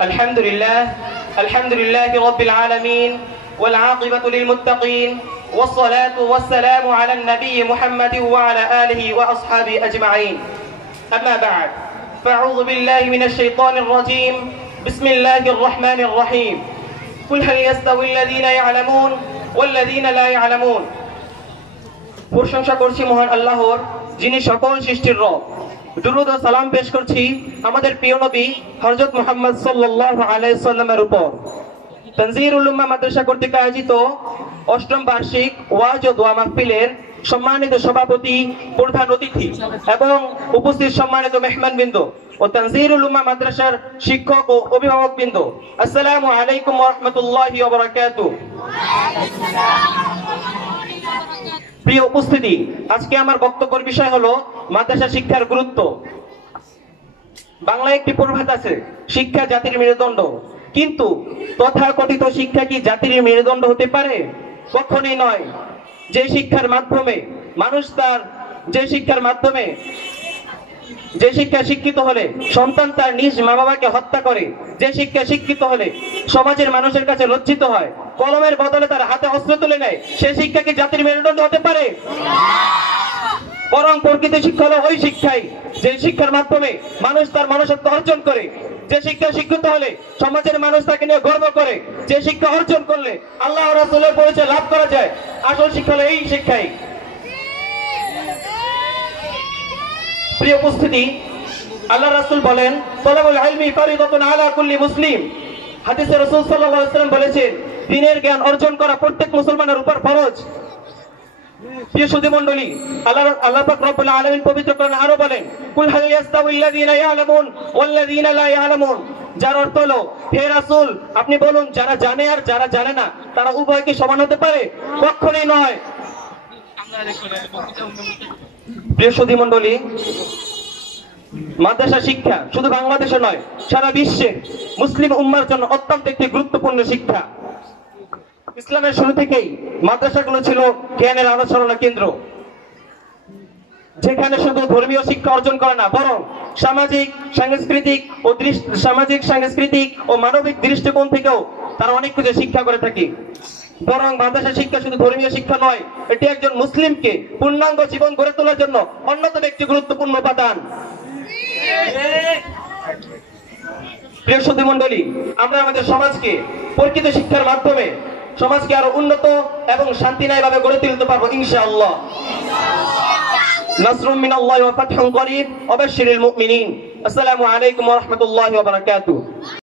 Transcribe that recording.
আলহামদুলিল্লাহ রাব্বিল আলামিন ওয়াল আকিবাতু লিল মুত্তাকিন والصلاة والسلام على النبي محمد وعلى آله وأصحابه أجمعين أما بعد فأعوذ بالله من الشيطان الرجيم بسم الله الرحمن الرحيم قل هل يستوي الذين يعلمون والذين لا يعلمون প্রশংসা করছি মহান আল্লাহর, যিনি সকল সৃষ্টির রব। দুরূদ ও সালাম পেশ করছি আমাদের প্রিয় নবী হযরত মুহাম্মদ সাল্লাল্লাহু আলাইহি সাল্লামের উপর। তানজিরুল উম্মাহ মাদ্রাসা কর্তৃক আয়োজিত অষ্টম বার্ষিক ওয়াজ ও দোয়া মাহফিলের সম্মানিত সভাপতি, প্রধান অতিথি এবং উপস্থিত সম্মানিত মেহমানবৃন্দ ও তানজিরুল উম্মাহ মাদ্রাসার শিক্ষক ও অভিভাবকবৃন্দ, আসসালামু আলাইকুম ওয়া রাহমাতুল্লাহি ওয়া বারাকাতুহু। প্রিয় উপস্থিতি, আজকে আমার বক্তব্যের বিষয় হলো মাদ্রাসা শিক্ষার গুরুত্ব। বাংলায় একটি প্রবাদ আছে, শিক্ষা জাতির মেরুদণ্ড। কিন্তু তথাকথিত শিক্ষা কি জাতির মেরুদণ্ড হতে পারে? কখনোই নয়। যে শিক্ষার মাধ্যমে শিক্ষিত হলে সন্তান তার নিজ মা বাবাকে হত্যা করে, যে শিক্ষা শিক্ষিত হলে সমাজের মানুষের কাছে লজ্জিত হয়, কলমের বদলে তার হাতে অস্ত্র তুলে নেয়, সে শিক্ষা কি জাতির মেরুদণ্ড হতে পারে? বরং প্রকৃত শিক্ষা হলো ওই শিক্ষাই যে শিক্ষার মাধ্যমে মানুষ তার মনুষ্যত্ব অর্জন করে, যে শিক্ষা শিক্ষিত হলে সমাজের মানুষ তাকে নিয়ে গর্ব করে, যে শিক্ষা অর্জন করলে আল্লাহ ও রাসূলের পরিচয় লাভ করা যায়। আসল শিক্ষা হলো এই শিক্ষাই। প্রিয় উপস্থিতি, আল্লাহ রাসূল বলেন, তালাবুল ইলমি ফারিদাতুন আলা কুল্লি মুসলিম। হাদিসে রাসূল সাল্লাল্লাহু আলাইহি ওয়াসাল্লাম বলেছেন, দ্বীনের জ্ঞান অর্জন করা প্রত্যেক মুসলমানের উপর ফরজ। প্রিয় সুধী মণ্ডলী, আল্লাহ পাক রব্বুল আলামিন পবিত্র কোরআনে আরো বলেন, কুল হাল ইয়াস্তাউিল্লাযীনা ইয়ালামুন ওয়াল্লাযীনা লা ইয়ালামুন। যার অর্থ হলো, হে রাসূল আপনি বলুন, যারা জানে আর যারা জানে না তারা উভয় কি সমান হতে পারে? কখনোই নয়। প্রিয় সুধী মণ্ডলী, মাদ্রাসা শিক্ষা শুধু বাংলাদেশে নয়, সারা বিশ্বে মুসলিম উম্মার জন্য অত্যন্ত একটি গুরুত্বপূর্ণ শিক্ষা। ইসলামের শুরু থেকেই মাদ্রাসাগুলো ছিল জ্ঞানের আলোচনা কেন্দ্র, যেখানে শুধু ধর্মীয় শিক্ষা অর্জন করে না, বরং সামাজিক সাংস্কৃতিক ও মানবিক দৃষ্টিকোণ থেকেও তারা অনেক কিছু শিক্ষা করে থাকে। বরং মাদ্রাসা শিক্ষা শুধু ধর্মীয় শিক্ষা নয়, এটি একজন মুসলিমকে পূর্ণাঙ্গ জীবন গড়ে তোলার জন্য অন্যতম একটি গুরুত্বপূর্ণ উপাদান। প্রিয় সুধী মণ্ডলী, আমরা আমাদের সমাজকে প্রকৃত শিক্ষার মাধ্যমে সমাজকে আরো উন্নত এবং শান্তিময়ভাবে গড়ে তুলতে পারবো ইনশাআল্লাহ। নাসরুম মিনাল্লাহি ওয়া ফাতহুন করিব ওয়া বাশশিরিল মুমিনিন। আসসালামু আলাইকুম ওয়া রাহমাতুল্লাহি ওয়া বারাকাতুহু।